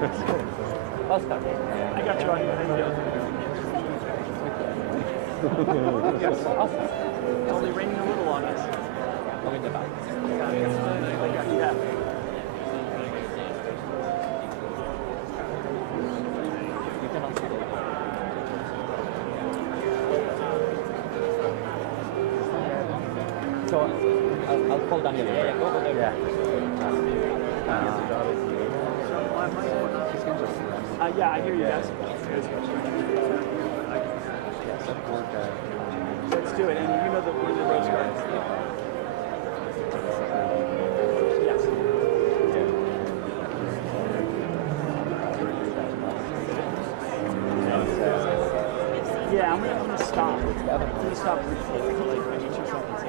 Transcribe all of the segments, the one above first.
Oscar. I got you on your video. Yes, Oscar. It's only raining a little on us. I'm in the back. Yeah. You can also go. So I'll call Daniel. Yeah, go over there. Yeah. Yeah, I hear you guys. Let's do it. And you know we're in the Rose Garden. Yes. Yeah, I'm gonna stop. I'm gonna stop briefly for like maybe 2 seconds.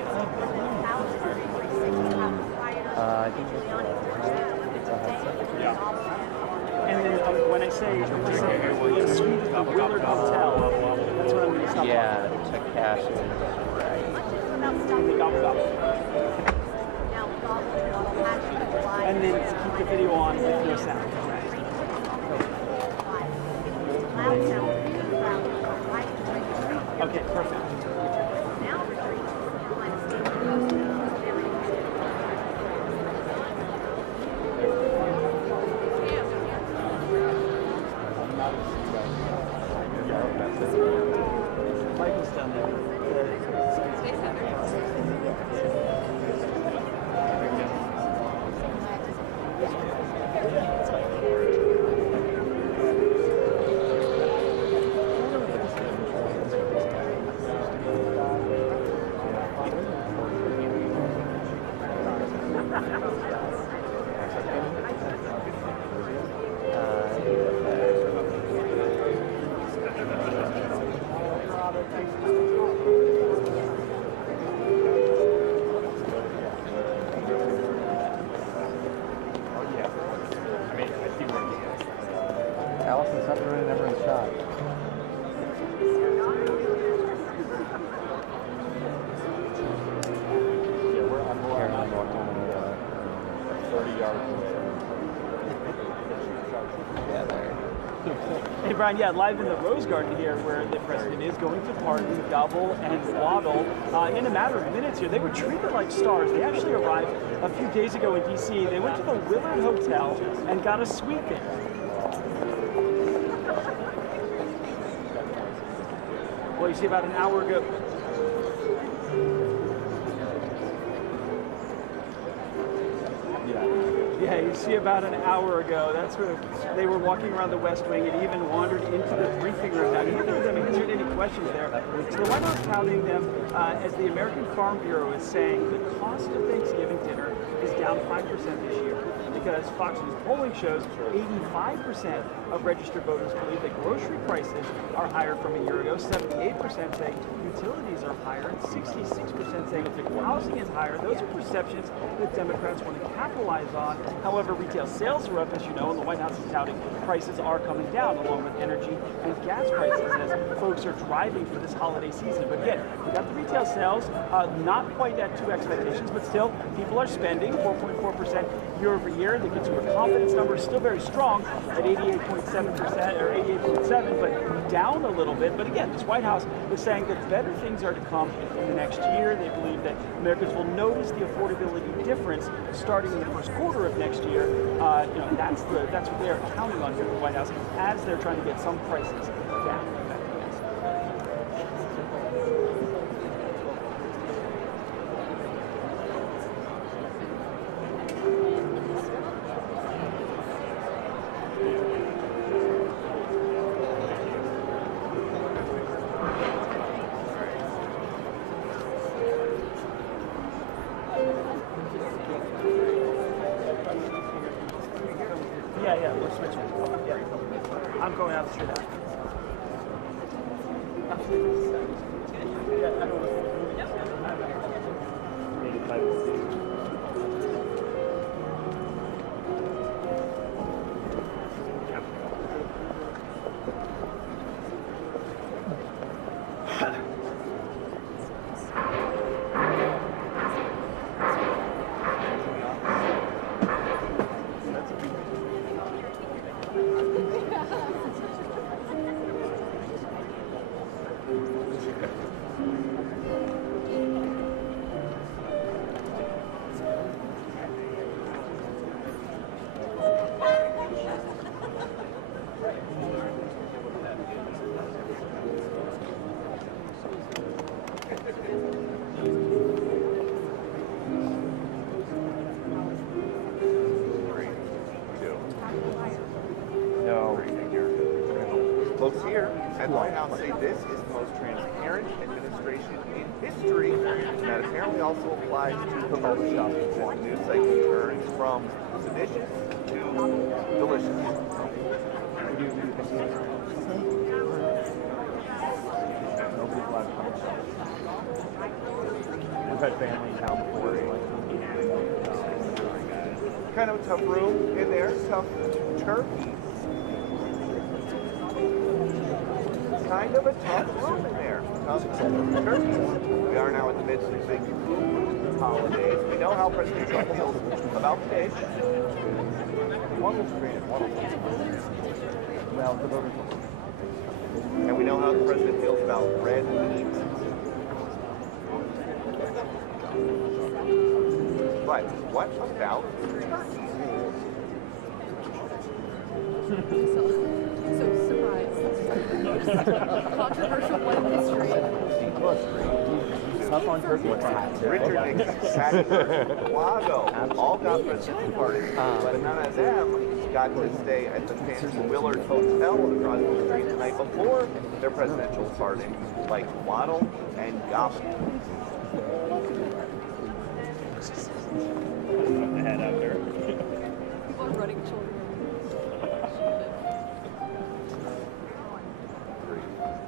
I think it's a headset. Yeah. And then when I say the suite of the Willard Hotel, that's what I'm going to stop. Yeah, to cash in. Right. And then keep the video on with no sound. Okay, perfect. Michael's down there. Allison's not ruining everyone's shot. Caroline walked on 30 yards. Yeah, there. Hey Brian, yeah, live in the Rose Garden here where the president is going to party, gobble, and waddle in a matter of minutes here. They were treated like stars. They actually arrived a few days ago in D.C. They went to the Willard Hotel and got a suite there. Well, you see about an hour ago. Yeah, you see about an hour ago, that's where they were walking around the West Wing and even wandered into the briefing room. Now, neither of them answered any questions there. So the White House touting them as the American Farm Bureau is saying the cost of Thanksgiving dinner is down 5% this year, because Fox News polling shows 85% of registered voters believe that grocery prices are higher from a year ago, 78% say utilities are higher, and 66% say housing is higher. Those are perceptions that Democrats want to capitalize on. However, retail sales are up, as you know, and the White House is touting prices are coming down, along with energy and gas prices as folks are driving for this holiday season. But again, we got the retail sales, not quite at 2 expectations, but still, people are spending 4.4% year over year. The consumer confidence number is still very strong at 88.7% or 88.7, but down a little bit. But again, this White House is saying that better things are to come in the next year. They believe that Americans will notice the affordability difference starting in the first quarter of next year. That's what they're counting on here at the White House as they're trying to get some prices down. Yeah, we're switching. Yeah. I'm going out the street now. Yeah, I don't know. Folks here at the White House say this is the most transparent administration in history, and that apparently also applies to the barbershop. The news cycle turns from seditious to delicious. We've had family in town before. Kind of a tough room in there, tough turkeys. Kind of a tough room in there, tough turkeys. We are now in the midst of big food holidays. We know how President Trump feels about fish. Well, the burger. And we know how the president feels about red meat. But what about turkeys? So surprised. Controversial one in history. Tough on turkey. Richard Nixon, Patty Lago, all got presidential parties, but none of them got to stay at the fancy Willard Hotel across the street the night before their presidential party, like Waddle and Goblin. Head out there. People are running children.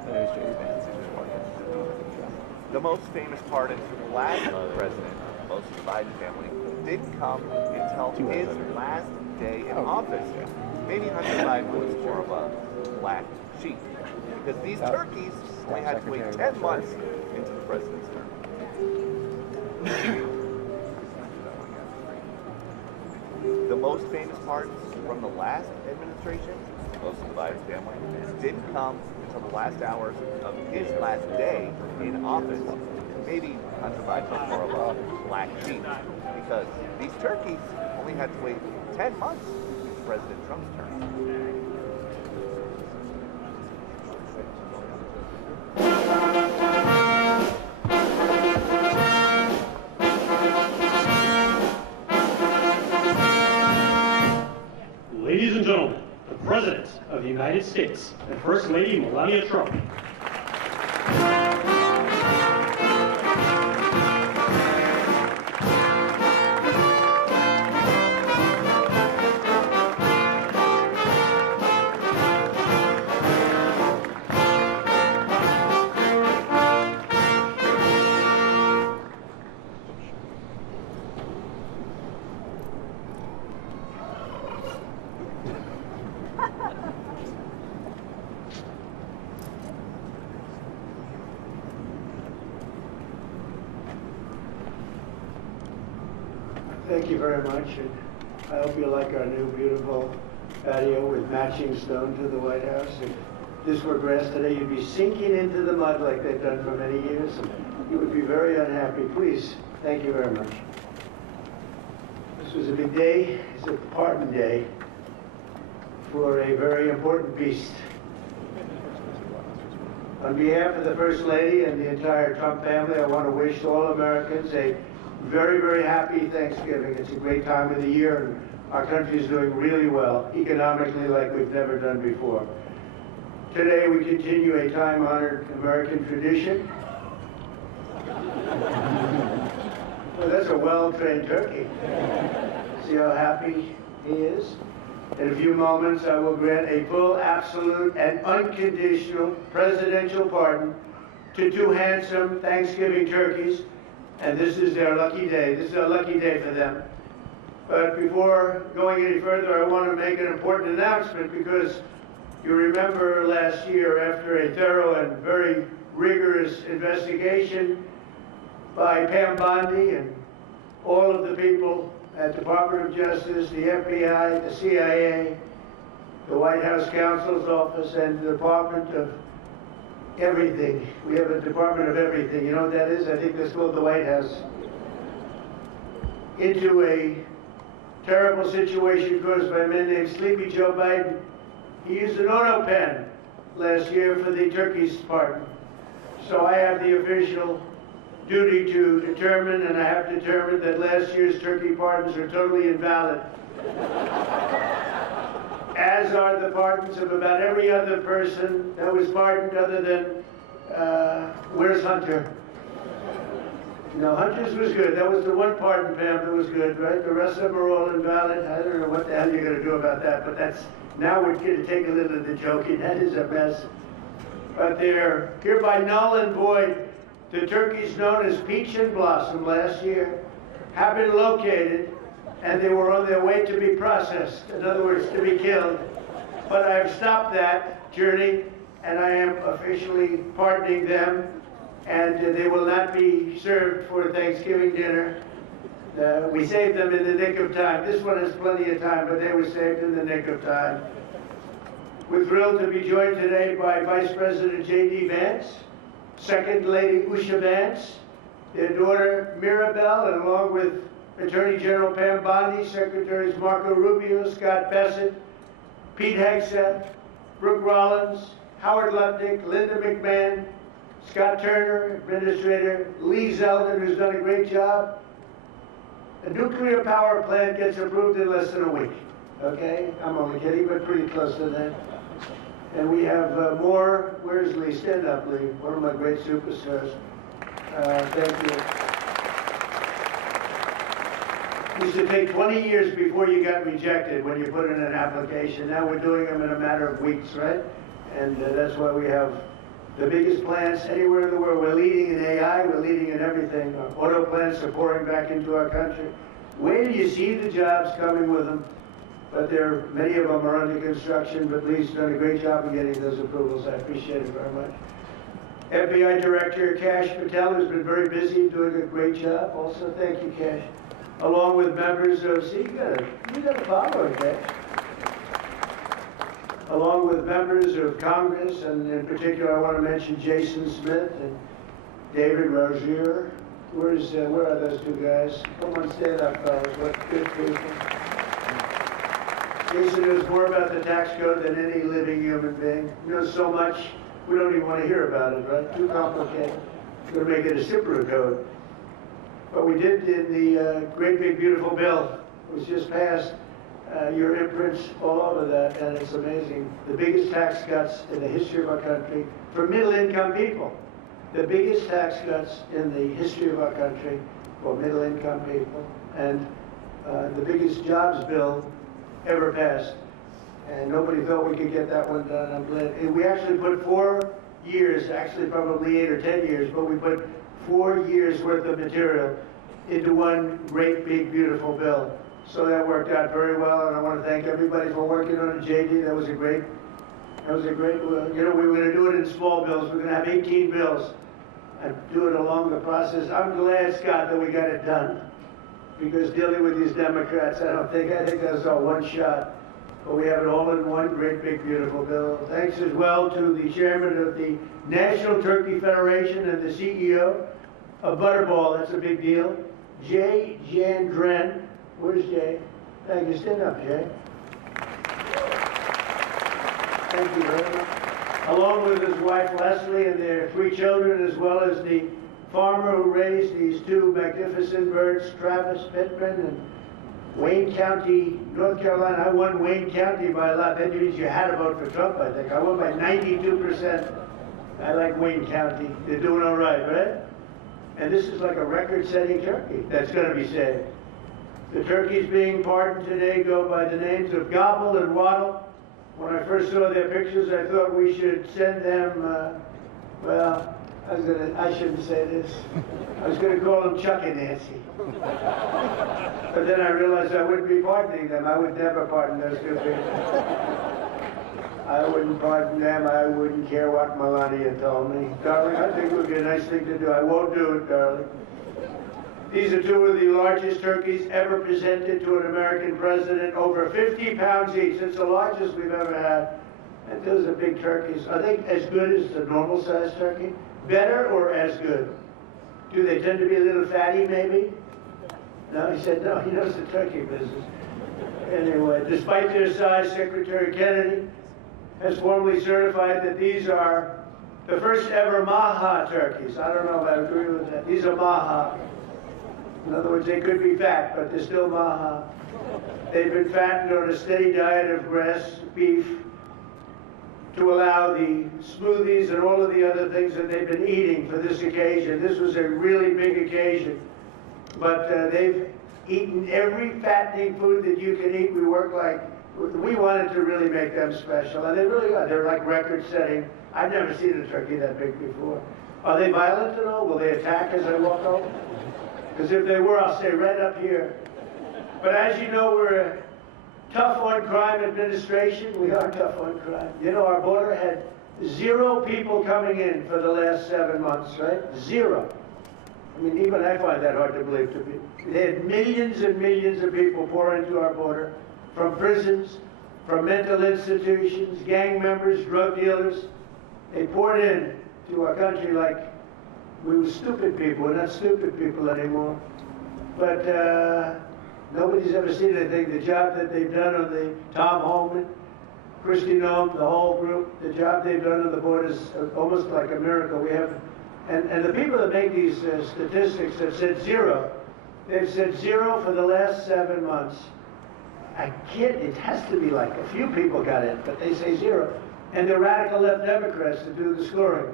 There's J.D. Vance. The most famous pardon for the last president, most of the Biden family, didn't come until his last day in office. Maybe Hunter Biden was more of a black sheep, because these turkeys only had to wait 10 months into the president's term. The most famous pardons from the last administration, most of the Biden family, didn't come until the last hours of his last day in office. Maybe Hunter Biden was more of a black sheep, because these turkeys only had to wait 10 months into President Trump's term. Ladies and gentlemen, the President of the United States and First Lady Melania Trump. Thank you very much, and I hope you like our new beautiful patio with matching stone to the White House. If this were grass today, you'd be sinking into the mud like they've done for many years. You would be very unhappy. Please, thank you very much. This was a big day. It's a pardon day for a very important beast. On behalf of the First Lady and the entire Trump family, I want to wish all Americans a very, very happy Thanksgiving. It's a great time of the year, and our country is doing really well, economically, like we've never done before. Today, we continue a time-honored American tradition. Well, that's a well-trained turkey. See how happy he is? In a few moments, I will grant a full, absolute, and unconditional presidential pardon to two handsome Thanksgiving turkeys, and this is their lucky day. This is a lucky day for them. But before going any further, I want to make an important announcement, because you remember last year, after a thorough and very rigorous investigation by Pam Bondi and all of the people at the Department of Justice, the FBI, the CIA, the White House Counsel's Office, and the Department of Everything. We have a Department of Everything. You know what that is? I think that's called the White House. Into a terrible situation caused by a man named Sleepy Joe Biden. He used an auto pen last year for the turkey's pardon. So I have the official duty to determine, and I have determined that last year's turkey pardons are totally invalid. as are the pardons of about every other person that was pardoned other than, where's Hunter? No, Hunter's was good. That was the one pardon, Pam, that was good, right? The rest of them are all invalid. I don't know what the hell you're going to do about that, but that's, now we're going to take a little of the joking. That is a mess. But they're hereby null and void. The turkeys known as Peach and Blossom last year have been located, and they were on their way to be processed. In other words, to be killed. But I have stopped that journey, and I am officially pardoning them, and they will not be served for Thanksgiving dinner. We saved them in the nick of time. This one has plenty of time, but they were saved in the nick of time. We're thrilled to be joined today by Vice President J.D. Vance, Second Lady Usha Vance, their daughter Mirabelle, and along with Attorney General Pam Bondi, Secretaries Marco Rubio, Scott Bassett, Pete Hegseth, Brooke Rollins, Howard Lutnick, Linda McMahon, Scott Turner, Administrator Lee Zeldin, who's done a great job. A nuclear power plant gets approved in less than a week. Okay? I'm only kidding, but pretty close to that. And we have more. Where's Lee? Stand up, Lee. One of my great superstars. Thank you. Used to take 20 years before you got rejected when you put in an application. Now we're doing them in a matter of weeks, right? And that's why we have the biggest plants anywhere in the world. We're leading in AI. We're leading in everything. Our auto plants are pouring back into our country. Where do you see the jobs coming with them? But many of them are under construction, but Lee's done a great job of getting those approvals. I appreciate it very much. FBI Director Kash Patel has been very busy doing a great job. Also, thank you, Kash. Along with members of, see, you got a follower, Kash. Along with members of Congress, and in particular, I want to mention Jason Smith and David Rozier. Where are those two guys? Come on, stand up, fellas. What good people. Jason knows more about the tax code than any living human being. He knows so much, we don't even want to hear about it, right? Too complicated. We're going to make it a simpler code. But we did in the great big beautiful bill. It was just passed. Your imprints all over that, and it's amazing. The biggest tax cuts in the history of our country for middle-income people. The biggest tax cuts in the history of our country for middle-income people. And the biggest jobs bill ever passed, and nobody thought we could get that one done. I'm glad. And we actually put 4 years, actually probably 8 or 10 years, but we put 4 years worth of material into one great big beautiful bill. So that worked out very well, and I want to thank everybody for working on it. JD, that was a great, we were going to do it in small bills. We're going to have 18 bills and do it along the process. I'm glad, Scott, that we got it done. Because dealing with these Democrats, I think that was all one shot. But we have it all in one great big beautiful bill. Thanks as well to the chairman of the National Turkey Federation and the CEO of Butterball. That's a big deal. Jay Jandren. Where's Jay? Thank you. Stand up, Jay. Thank you very much. Along with his wife Leslie and their 3 children, as well as the farmer who raised these 2 magnificent birds, Travis Pittman and Wayne County, North Carolina. I won Wayne County by a lot. That means you had to vote for Trump, I think. I won by 92%. I like Wayne County. They're doing all right, right? And this is like a record-setting turkey that's going to be saved. The turkeys being pardoned today go by the names of Gobble and Waddle. When I first saw their pictures, I thought we should send them, I shouldn't say this. I was going to call them Chuck and Nancy. But then I realized I wouldn't be pardoning them. I would never pardon those 2 people. I wouldn't pardon them. I wouldn't care what Melania told me. Darling, I think it would be a nice thing to do. I won't do it, darling. These are 2 of the largest turkeys ever presented to an American president, over 50 pounds each. It's the largest we've ever had. And those are big turkeys. Are they as good as the normal-sized turkey? Better or as good? Do they tend to be a little fatty, maybe? No, he said no. He knows the turkey business. Anyway, despite their size, Secretary Kennedy has formally certified that these are the first ever Maha turkeys. I don't know if I agree with that. These are Maha. In other words, they could be fat, but they're still Maha. They've been fattened on a steady diet of grass, beef, to allow the smoothies and all of the other things that they've been eating for this occasion. This was a really big occasion. But they've eaten every fattening food that you can eat. We wanted to really make them special, and they really are. They're like record-setting. I've never seen a turkey that big before. Are they violent at all? Will they attack as I walk over? Because if they were, I'll stay right up here. But as you know, we're a tough on crime administration. We are tough on crime. You know, our border had 0 people coming in for the last 7 months, right? 0. I mean, even I find that hard to believe to be. They had millions and millions of people pour into our border from prisons, from mental institutions, gang members, drug dealers. They poured in to our country like we were stupid people. We're not stupid people anymore. But nobody's ever seen anything. The job that they've done on the Tom Holman, Christy Noem, the whole group, the job they've done on the border is almost like a miracle. We have, and the people that make these statistics have said 0. They've said 0 for the last 7 months. It has to be like a few people got in, but they say 0. And the radical left Democrats to do the scoring.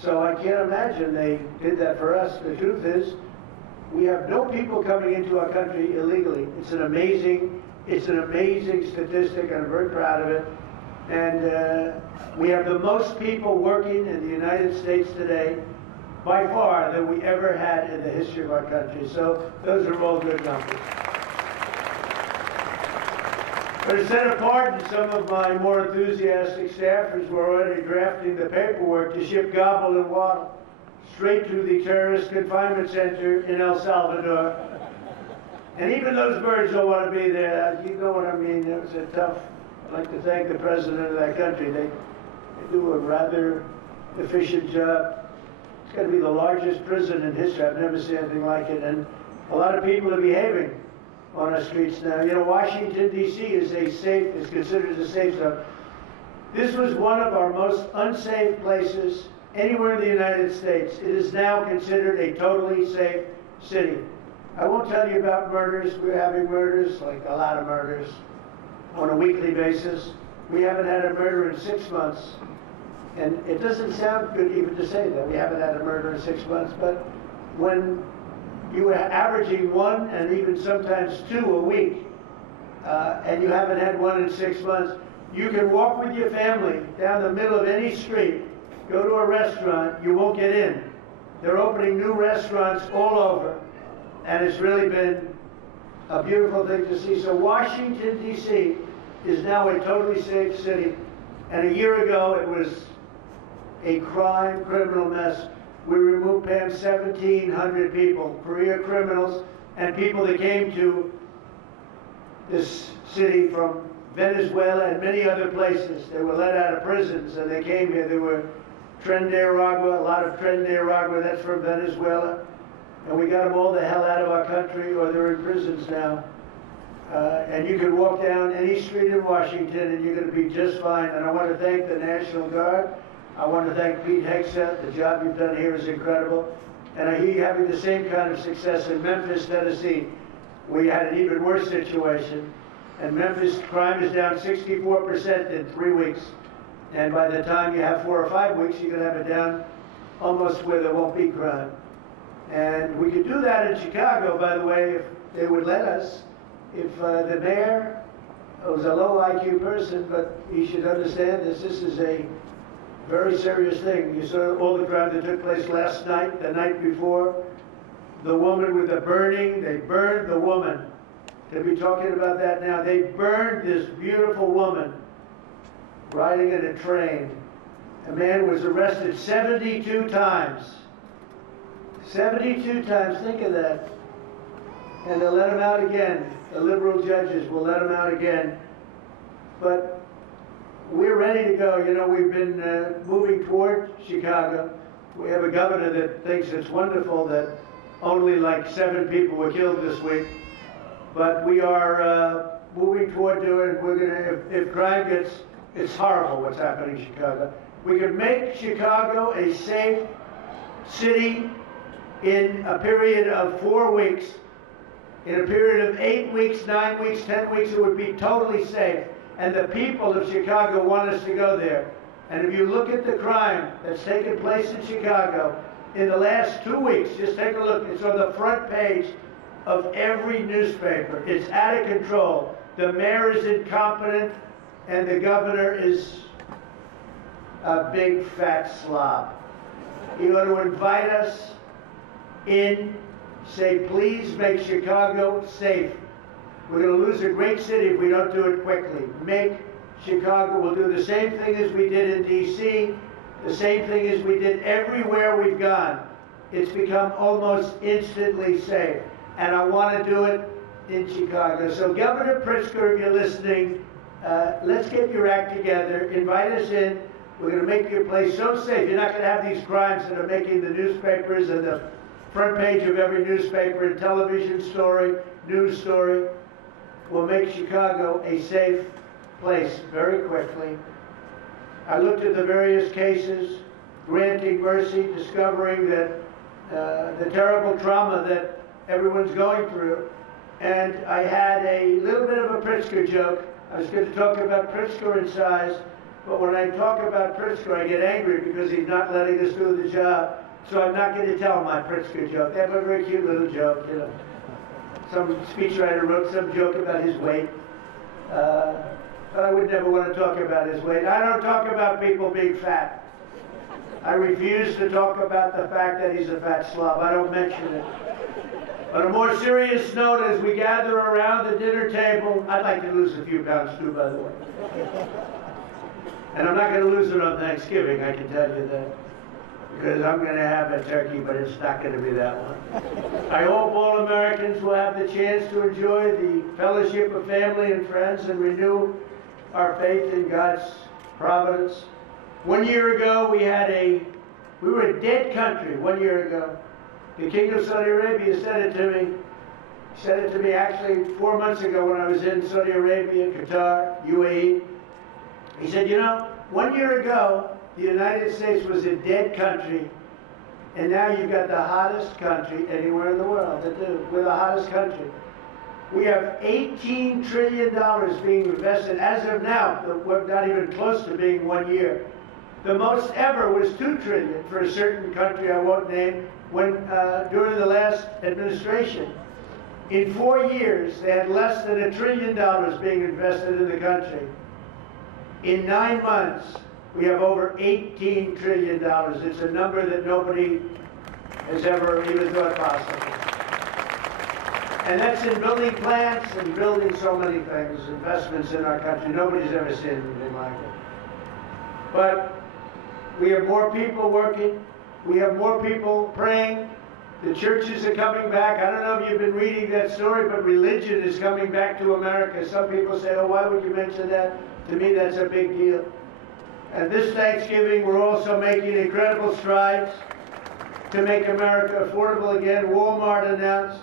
So I can't imagine they did that for us. The truth is, we have no people coming into our country illegally. It's an amazing statistic, and I'm very proud of it. And we have the most people working in the United States today, by far, than we ever had in the history of our country. So those are all good numbers. But instead of pardon, some of my more enthusiastic staffers were already drafting the paperwork to ship Gobble and Waddle straight to the terrorist confinement center in El Salvador. And even those birds don't want to be there. You know what I mean? It was a tough. I'd like to thank the president of that country. They do a rather efficient job. It's going to be the largest prison in history. I've never seen anything like it. And a lot of people are behaving on our streets now. You know, Washington, D.C. is considered a safe zone. This was one of our most unsafe places anywhere in the United States. It is now considered a totally safe city. I won't tell you about murders. We're having murders, like a lot of murders, on a weekly basis. We haven't had a murder in 6 months. And it doesn't sound good even to say that. We haven't had a murder in 6 months. But when you are averaging 1 and even sometimes 2 a week, and you haven't had 1 in 6 months, you can walk with your family down the middle of any street, go to a restaurant, you won't get in. They're opening new restaurants all over, and it's really been a beautiful thing to see. So Washington, D.C. is now a totally safe city, and a year ago it was a criminal mess. We removed, Pam, 1,700 people, career criminals, and people that came to this city from Venezuela and many other places. They were let out of prisons and they came here. There were Tren de Aragua, a lot of Tren de Aragua, that's from Venezuela. And we got them all the hell out of our country, or they're in prisons now. And you can walk down any street in Washington and you're going to be just fine. And I want to thank the National Guard. I want to thank Pete Hegseth. The job you've done here is incredible. And I hear you having the same kind of success in Memphis, Tennessee. We had an even worse situation. And Memphis crime is down 64% in 3 weeks. And by the time you have 4 or 5 weeks, you're going to have it down almost where there won't be crime. And we could do that in Chicago, by the way, if they would let us. If the mayor was a low IQ person, but he should understand this is a very serious thing. You saw all the crime that took place last night, the night before. The woman with the burning, they burned the woman. They'll be talking about that now. They burned this beautiful woman riding in a train. A man was arrested 72 times. 72 times, think of that. And they'll let him out again. The liberal judges will let him out again. But we're ready to go. You know, we've been moving toward Chicago. We have a governor that thinks it's wonderful that only like 7 people were killed this week. But we are moving toward doing it. We're going to, if crime gets, it's horrible what's happening in Chicago. We could make Chicago a safe city in a period of 4 weeks In a period of 8 weeks, 9 weeks, 10 weeks, it would be totally safe. And the people of Chicago want us to go there. And if you look at the crime that's taken place in Chicago in the last 2 weeks, just take a look. It's on the front page of every newspaper. It's out of control. The mayor is incompetent, and the governor is a big fat slob. You ought to invite us in, say, please make Chicago safe. We're going to lose a great city if we don't do it quickly. Make Chicago. We'll do the same thing as we did in D.C., the same thing as we did everywhere we've gone. It's become almost instantly safe. And I want to do it in Chicago. So Governor Pritzker, if you're listening, let's get your act together. Invite us in. We're going to make your place so safe. You're not going to have these crimes that are making the newspapers and the front page of every newspaper and television story, news story. We'll make Chicago a safe place very quickly. I looked at the various cases, granting mercy, discovering that the terrible trauma that everyone's going through. And I had a little bit of a Pritzker joke. I was going to talk about Pritzker and size, but when I talk about Pritzker, I get angry because he's not letting us do the job. So I'm not going to tell my Pritzker joke. They have a very cute little joke, you know. Some speechwriter wrote some joke about his weight. But I would never want to talk about his weight. I don't talk about people being fat. I refuse to talk about the fact that he's a fat slob. I don't mention it. On a more serious note, as we gather around the dinner table, I'd like to lose a few pounds too, by the way. And I'm not going to lose it on Thanksgiving, I can tell you that. Because I'm going to have a turkey, but it's not going to be that one. I hope all Americans will have the chance to enjoy the fellowship of family and friends and renew our faith in God's providence. 1 year ago, we were a dead country 1 year ago. The King of Saudi Arabia said it to me. He said it to me actually 4 months ago when I was in Saudi Arabia, Qatar, UAE. He said, you know, 1 year ago, the United States was a dead country, and now you've got the hottest country anywhere in the world. We're the hottest country. We have $18 trillion being invested as of now. We're not even close to being 1 year. The most ever was $2 trillion for a certain country I won't name during the last administration. In 4 years, they had less than $1 trillion being invested in the country. In 9 months, we have over $18 trillion. It's a number that nobody has ever even thought possible. And that's in building plants and building so many things, investments in our country. Nobody's ever seen anything like it. But we have more people working. We have more people praying. The churches are coming back. I don't know if you've been reading that story, but religion is coming back to America. Some people say, oh, why would you mention that? To me, that's a big deal. And this Thanksgiving, we're also making incredible strides to make America affordable again. Walmart announced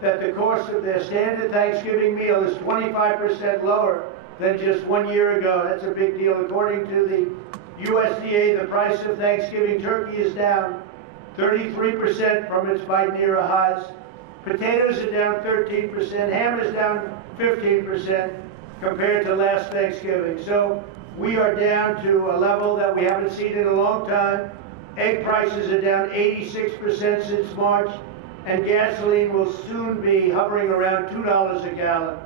that the cost of their standard Thanksgiving meal is 25% lower than just 1 year ago. That's a big deal. According to the USDA, the price of Thanksgiving turkey is down 33% from its Biden era highs. Potatoes are down 13%. Ham is down 15% compared to last Thanksgiving. So we are down to a level that we haven't seen in a long time. Egg prices are down 86% since March, and gasoline will soon be hovering around $2 a gallon.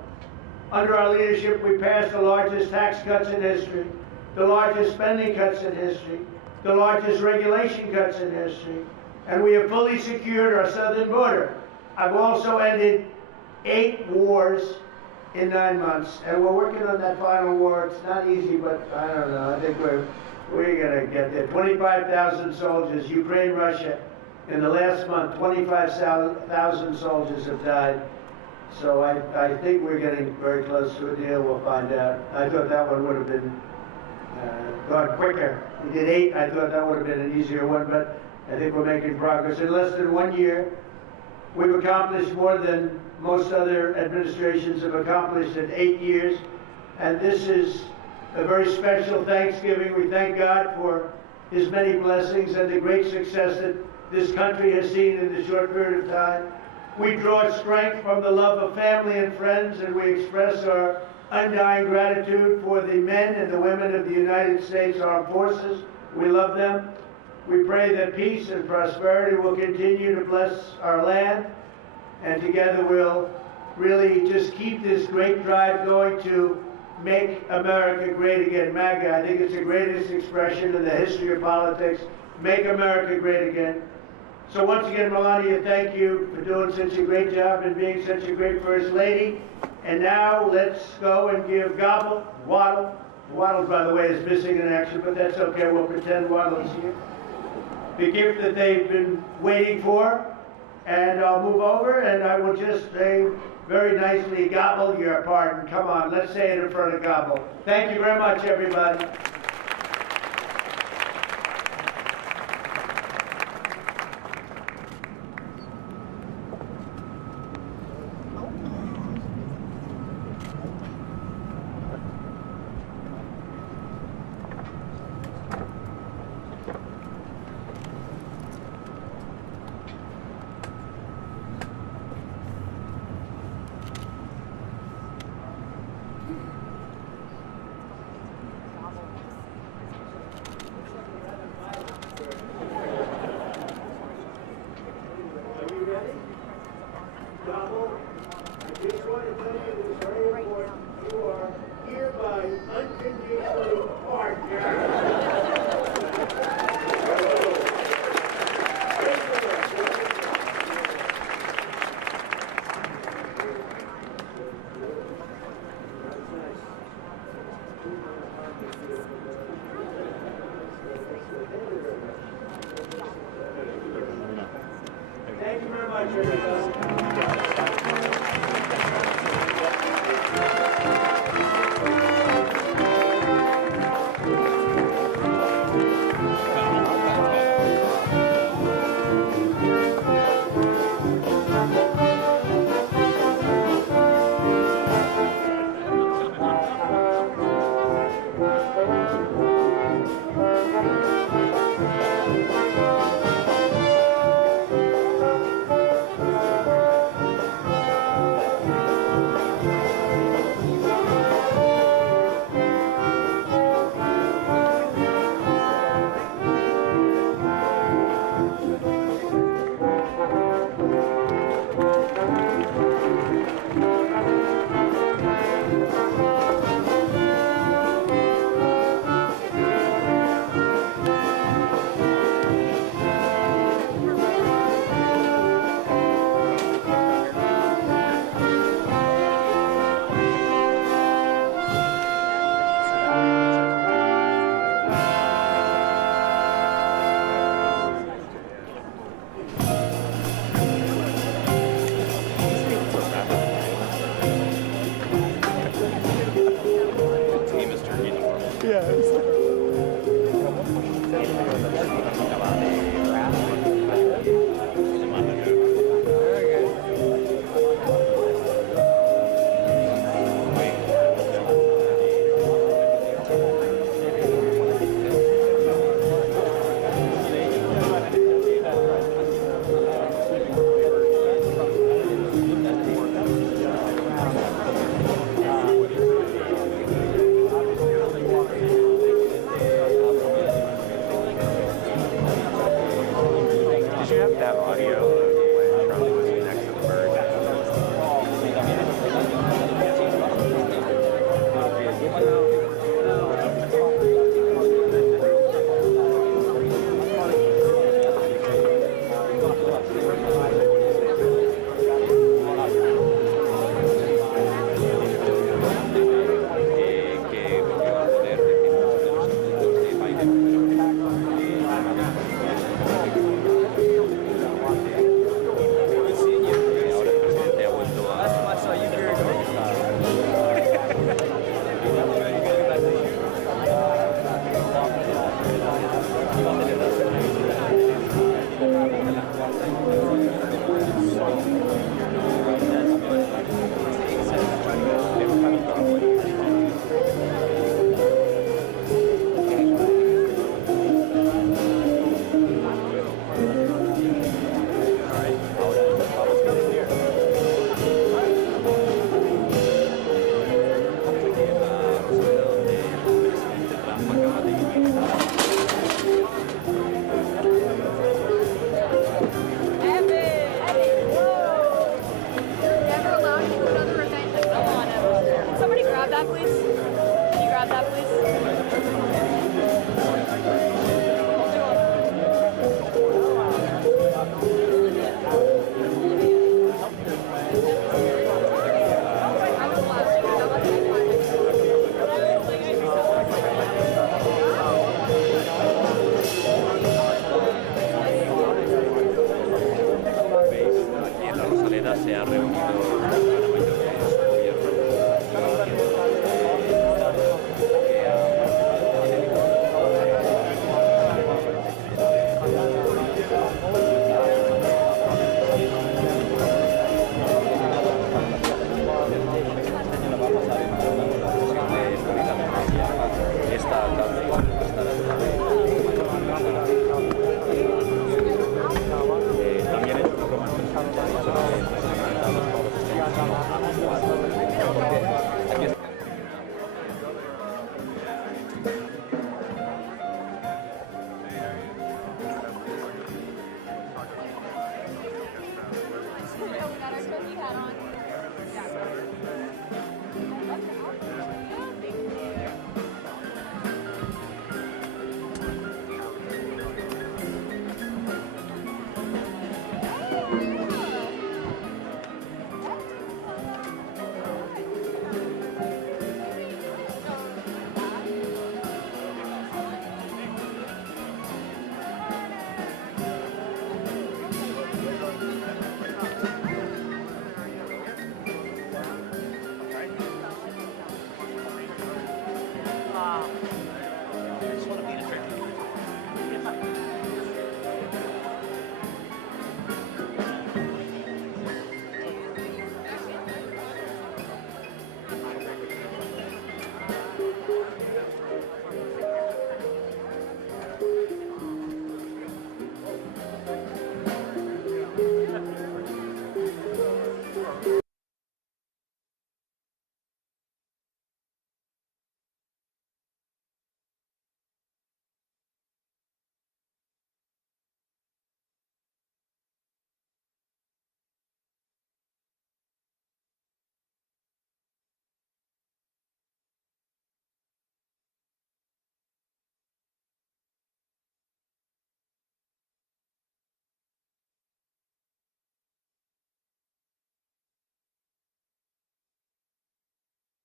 Under our leadership, we passed the largest tax cuts in history, the largest spending cuts in history, the largest regulation cuts in history, and we have fully secured our southern border. I've also ended 8 wars in 9 months, and we're working on that final war. It's not easy, but I don't know. I think we're going to get there. 25,000 soldiers, Ukraine, Russia. In the last month, 25,000 soldiers have died. So I think we're getting very close to a deal. We'll find out. I thought that one would have been gone quicker. We did 8. I thought that would have been an easier one, but I think we're making progress. In less than 1 year, we've accomplished more than most other administrations have accomplished in 8 years. And this is a very special Thanksgiving. We thank God for His many blessings and the great success that this country has seen in the short period of time. We draw strength from the love of family and friends, and we express our undying gratitude for the men and the women of the United States Armed Forces. We love them. We pray that peace and prosperity will continue to bless our land, and together we'll really just keep this great drive going to make America great again. MAGA, I think it's the greatest expression in the history of politics. Make America great again. So once again, Melania, thank you for doing such a great job and being such a great First Lady. And now let's go and give Waddle. Waddle, by the way, is missing in action, but that's okay. We'll pretend Waddle is here. The gift that they've been waiting for. And I'll move over and I will just say very nicely, Gobble, your pardon. Come on, let's say it in front of Gobble. Thank you very much, everybody. Thank you very much, everybody.